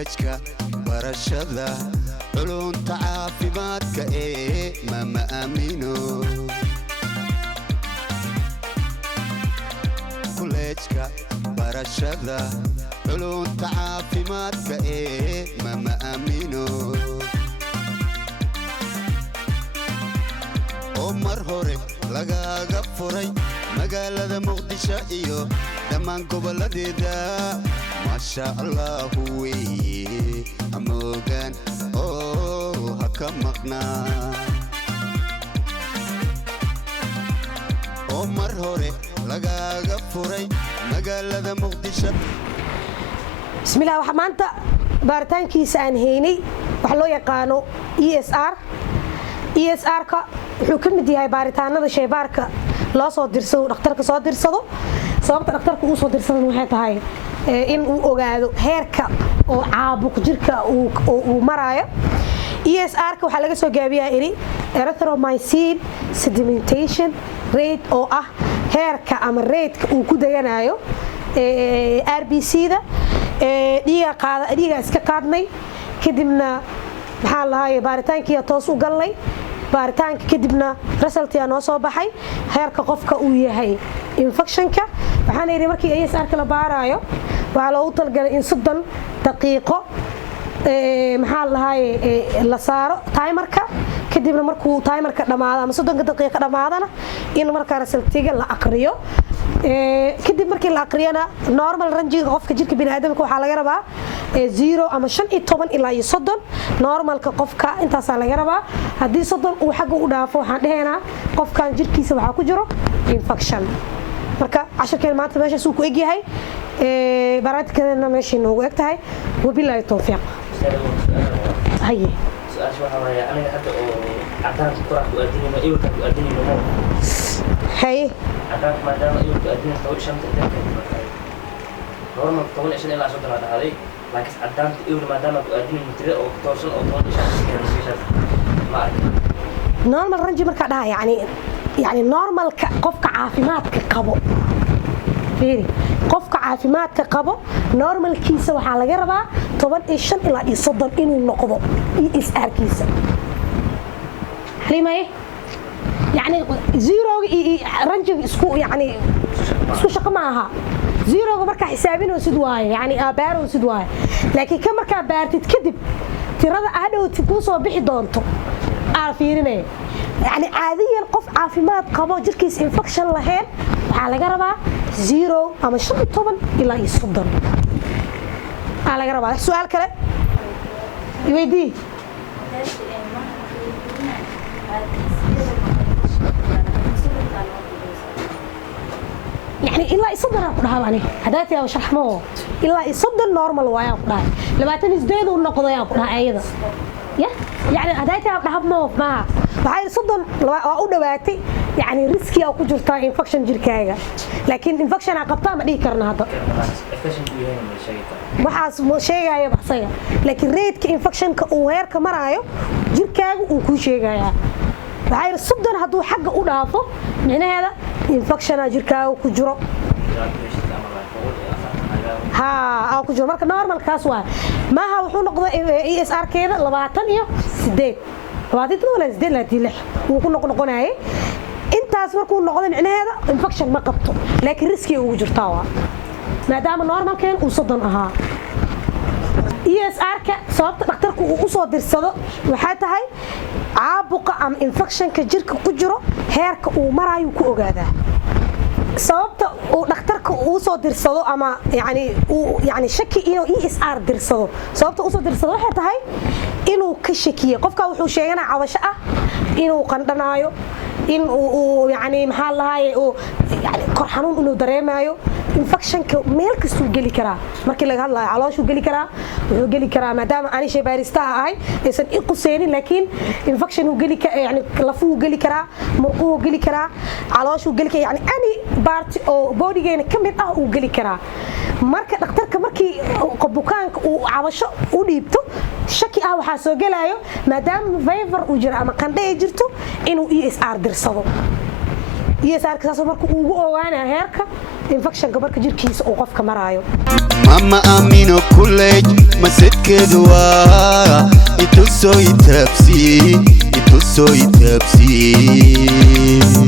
كولجكا برشدا علوم تعافيماتك ماما أمينو كولجكا برشدا علوم تعافيماتك ماما أمينو عمر هوري لغاغا فوري مقالة مقدشة إيو دمان قبل ديدا ما شاء الله هوي أموغان هكا مقنا عمر هوري لغاغا فوري مقالة مقدشة بسم الله وحمانتا بارتانكيس aan heynay wax loo yaqaano ESR ka wuxuu ka mid yahay baaritaanada shaybaarka loo soo dirsado dhakhtarka soo dirsado sababta dhakhtarku uu soo dirsado waxay tahay in uu ogaado heerka oo caabuq jirka uu marayo ESR ka waxa laga soo gaabiyaa erythromycin sedimentation rate oo ah heerka ama rate uu ku daganayo RBC da dhiiga iska qaadnay kadibna maxaa lahaayay baaritaankii toos u galnay baaritaanka kadibna resultii noo soo baxay heerka qofka uu yahay infectionka waxaan yiri markii ESR ka la baarayo waxa loo talgalay in 30 daqiiqo maxaa lahaayay la saaro timerka kadibna markuu timerka dhamaado ama 30 daqiiqo dhamaadana in markaa resultiga la aqriyo kadib markii la aqriyana normal range qofka jirka bini'aadamka waxa laga rabaa 0 ama 15 ilaa 30 normalka qofka intaas laga rabaa hadii 30 uu xaq u dhaafo waxaan dhahaynaa qofkan jirkiisa waxa ku jiro infection marka casharkeen maanta meesha uu ku eg yahay baraadkeena meesha inoogu eg tahay wabillahi tawfiiq haye su'aasha waxa weeye aniga hadda oo cadaanka ku raacdo adinimo iwka ku adinimo haye cadaanka maadaama iwka adinimo soo shanta dadka normal 15 ilaa 30 dhahday laakiin cadaanka iwka maadaama ku adinimo tiro oo toosan oo 15 ma normal range marka dhaha yani normalka qofka caafimaadka qabo fiiri qofka caafimaadka qabo normalkiisa waxa laga rabaa 15 ilaa 30 inuu noqdo ESR kiisa حليمه يعني زيرو range isku yani isku shaqo maaha زيرو marka xisaabino sid waay yani abaaro sid waay laakiin ka marka baartid kadib tirada aadowti ku soo bixi doonto fiirinay يعني عاديا قف عافيمات قبو جركيس infection lahayn waxa laga rabaa 0 ama 15 ilaa 30 laga rabaa su'aal kale iweydii يعني إلا يصدر أقول هذا حداتي أو شرحمه إلا يصدر نورمال ويا أقول لبعتني زديد والنقض يا أقول أيضا يعني هدايتي أقول موف ما waxay soddon u dhawaatay yani riski oo ku jirta infection jirkaaga laakiin infection qabta ma dhigi karna hadda waxaas ma sheegaya baxsaya laakiin rate infection ka uu heerka maraayo jirkaaga uu ku sheegaya waxay soddon haduu xagga u dhaafo micnaheeda infection jirkaaga ku jiro ها ku jiro marka normal kaas waa maaha wuxuu noqday ESR keeda 28 waadid wala isdeel la dilix uu ku noqonayay intaas markuu noqdo micnaheeda infection ma qabto laakiin riski uu jirtaa waa maadaama normalkeen uu soddon ahaa ESR ka sababta dhakhtarku uu soo dirsado waxa tahay caabuqa ama infection ka jirka ku jiro heerka uu marayo ku ogaadaa sababta uu dhakhtarka uu soo dirsado ama yani shaki inuu ESR dirsado sababta uu soo dirsado waxa tahay inuu ka shakiyo qofka wuxuu sheeganaa cabasho ah inuu qandhanaayo in uu yani maxaa lahaayay oo yani kor xanuun inuu dareemayo infection ka meel kastuu geli karaa markii laga hadlayo calooshuu geli karaa wuxuu geli karaa maadaama aan shaybaarista ahay aysan i quseynin laakiin infection uu geli yani lafuu geli karaa murquhu geli karaa calooshuu geli karaa yani any part oo bodygeena kamid ah uu geli karaa marka dhakhtarka markii bukaanka uu cabasho u dhiibto shaki ah waxa soo galayo maadaama fever uu jiro ama qandho ay jirto inuu ESR dirsado ESR saasoo marka uu ogaana heerka infection marka jirkiisa uu qofka maraayo mama amino college masedkeedu waa itu soo itabsi